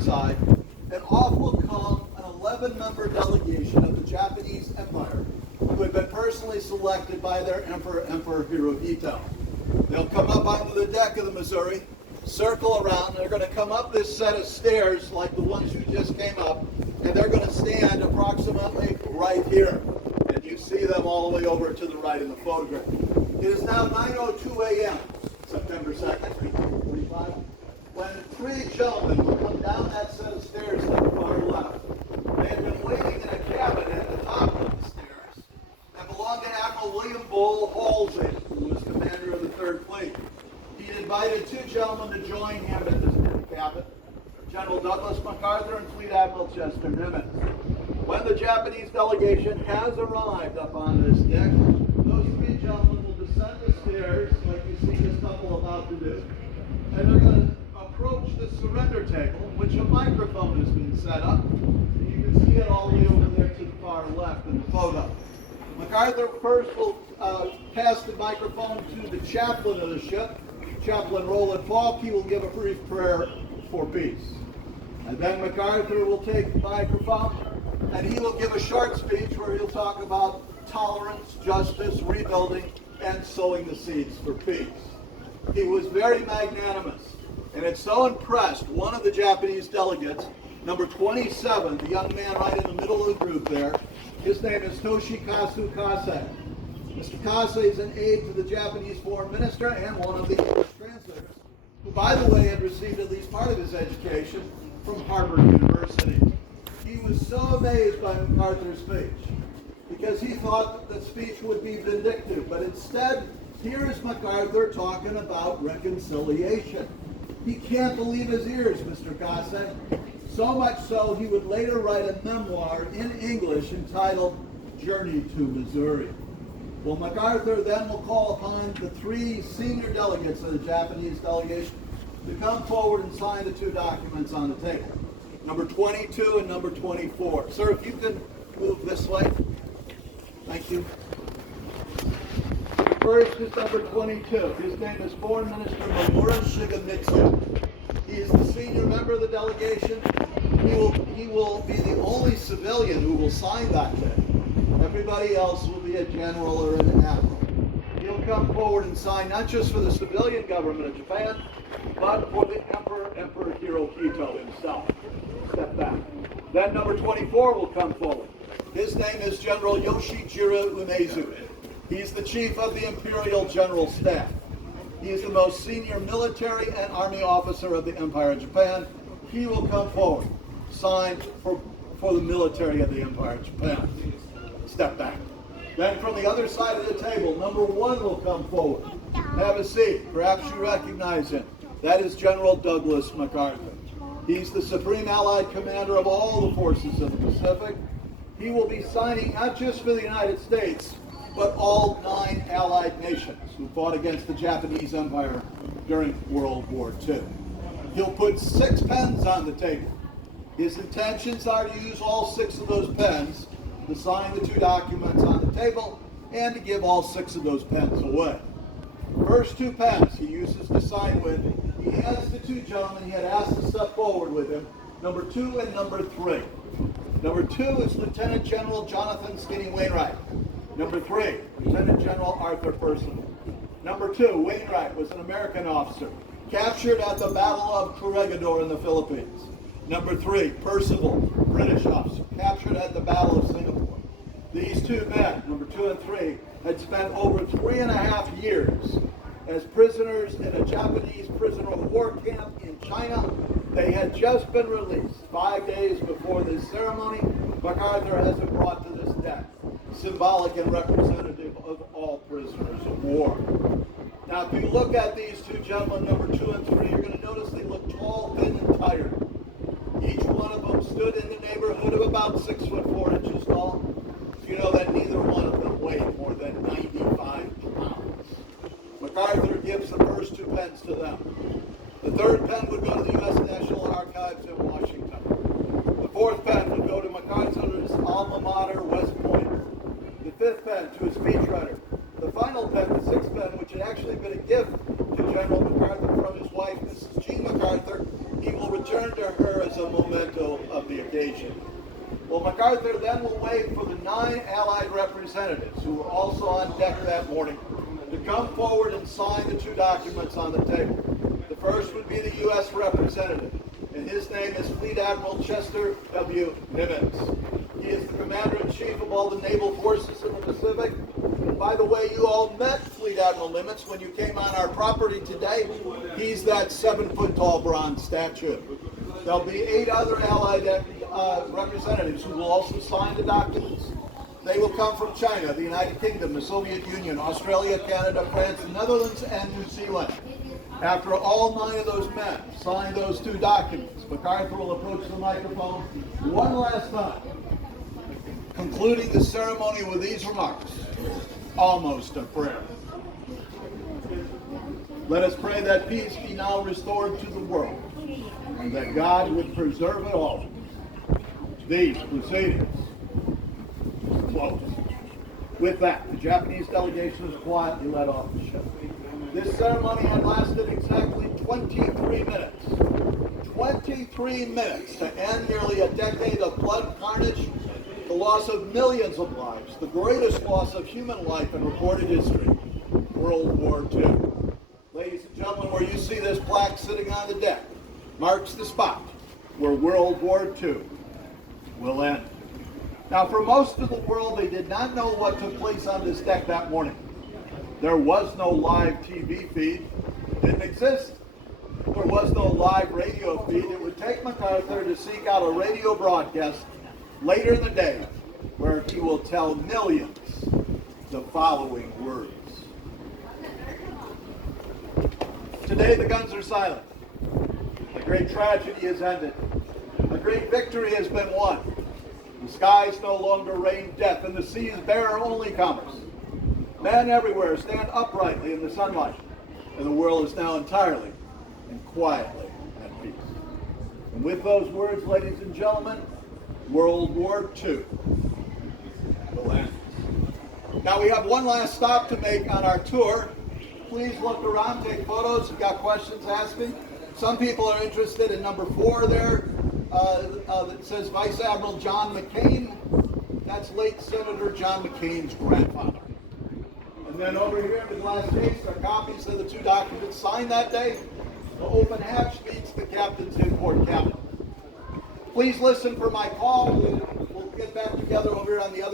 side, and off will come an 11-member delegation of the Japanese Empire who had been personally selected by their Emperor Hirohito. They'll come up onto the deck of the Missouri, circle around. They're going to come up this set of stairs like the ones you just came up, and they're going to stand approximately right here. And you see them all the way over to the right in the photograph. It is now 9:02 a.m., September 2nd, 1845, when three gentlemen will come down that set of stairs to the far left. They had been waiting in a cabin at the top of the stairs and belonged to Admiral William Bull Halsey, who was commander of the 3rd Fleet. He had invited two gentlemen to join him in this cabin, General Douglas MacArthur and Fleet Admiral Chester Nimitz. When the Japanese delegation has arrived up on this deck, those three gentlemen will descend the stairs like you see this couple about to do. And they're going to approach the surrender table, in which a microphone has been set up. And you can see it all the way over there to the far left in the photo. MacArthur first will pass the microphone to the chaplain of the ship, Chaplain Roland Falk. He will give a brief prayer for peace. And then MacArthur will take the microphone and he will give a short speech where he'll talk about tolerance, justice, rebuilding, and sowing the seeds for peace. He was very magnanimous, and it so impressed one of the Japanese delegates, number 27, the young man right in the middle of the group there. His name is Toshikazu Kase. Mr. Kase is an aide to the Japanese foreign minister and one of the English translators, who, by the way, had received at least part of his education from Harvard University. He was so amazed by MacArthur's speech because he thought that the speech would be vindictive, but instead, here is MacArthur talking about reconciliation. He can't believe his ears, Mr. Kase. So much so, he would later write a memoir in English entitled Journey to Missouri. Well, MacArthur then will call upon the three senior delegates of the Japanese delegation to come forward and sign the two documents on the table, number 22 and number 24. Sir, if you could move this way. Thank you. First is number 22. His name is Foreign Minister Nomura Shigemitsu. He is the senior member of the delegation. He will be the only civilian who will sign that thing. Everybody else will be a general or an admiral. He'll come forward and sign not just for the civilian government of Japan, but for the Emperor Hirohito himself. Step back. Then number 24 will come forward. His name is General Yoshijiro Umezu. He's the chief of the Imperial General Staff. He is the most senior military and army officer of the Empire of Japan. He will come forward, sign for the military of the Empire of Japan. Step back. Then from the other side of the table, number 1 will come forward. Have a seat. Perhaps you recognize him. That is General Douglas MacArthur. He's the Supreme Allied Commander of all the forces of the Pacific. He will be signing not just for the United States, but all 9 Allied nations who fought against the Japanese Empire during World War II. He'll put 6 pens on the table. His intentions are to use all 6 of those pens to sign the 2 documents on the table and to give all 6 of those pens away. The first 2 pens he uses to sign with, he hands to 2 gentlemen he had asked to step forward with him, number 2 and number 3. Number 2 is Lieutenant General Jonathan Skinny Wainwright. Number 3, Lieutenant General Arthur Percival. Number 2, Wainwright was an American officer, captured at the Battle of Corregidor in the Philippines. Number 3, Percival, British officer, captured at the Battle of Singapore. These 2 men, number 2 and 3, had spent over 3.5 years as prisoners in a Japanese prisoner of war camp in China. They had just been released 5 days before this ceremony. MacArthur has been brought to this deck, symbolic and representative of all prisoners of war. Now, if you look at these 2 gentlemen, number 2 and 3, you're going to notice they look tall, thin, and tired. Each one of them stood in the neighborhood of about 6 foot 4 inches tall. You know that neither one of them weighed more than 95 pounds. MacArthur gives the first 2 pens to them. The 3rd pen would go to the U.S. National Archives in Washington. The 4th pen would go to MacArthur's alma mater, West Point. The 5th pen to his speechwriter. The final pen, the 6th pen, which had actually been a gift to General MacArthur from his wife, Mrs. Jean MacArthur, he will return to her as a delegation. Well, MacArthur then will wait for the 9 Allied representatives who were also on deck that morning to come forward and sign the 2 documents on the table. The first would be the U.S. representative, and his name is Fleet Admiral Chester W. Nimitz. He is the commander-in-chief of all the naval forces in the Pacific. And by the way, you all met Fleet Admiral Nimitz when you came on our property today. He's that 7-foot-tall bronze statue. There'll be 8 other Allied representatives who will also sign the documents. They will come from China, the United Kingdom, the Soviet Union, Australia, Canada, France, the Netherlands, and New Zealand. After all 9 of those men sign those 2 documents, MacArthur will approach the microphone one last time, concluding the ceremony with these remarks, almost a prayer. Let us pray that peace be now restored to the world, and that God would preserve it all. These proceedings close. With that, the Japanese delegation is quietly led off the ship. This ceremony had lasted exactly 23 minutes. 23 minutes to end nearly a decade of blood carnage, the loss of millions of lives, the greatest loss of human life in recorded history, World War II. Ladies and gentlemen, where you see this plaque sitting on the deck marks the spot where World War II will end. Now, for most of the world, they did not know what took place on this deck that morning. There was no live TV feed. It didn't exist. There was no live radio feed. It would take MacArthur to seek out a radio broadcast later in the day where he will tell millions the following words. Today the guns are silent. A great tragedy has ended. A great victory has been won. The skies no longer rain death, and the seas bear only commerce. Men everywhere stand uprightly in the sunlight, and the world is now entirely and quietly at peace. And with those words, ladies and gentlemen, World War II will end. Now we have one last stop to make on our tour. Please look around, take photos. If you've got questions, ask me. Some people are interested in number 4 there. That says Vice Admiral John McCain. That's late Senator John McCain's grandfather. And then over here in the glass case are copies of the 2 documents signed that day. The open hatch meets the captain's import cabinet. Please listen for my call. We'll get back together over here on the other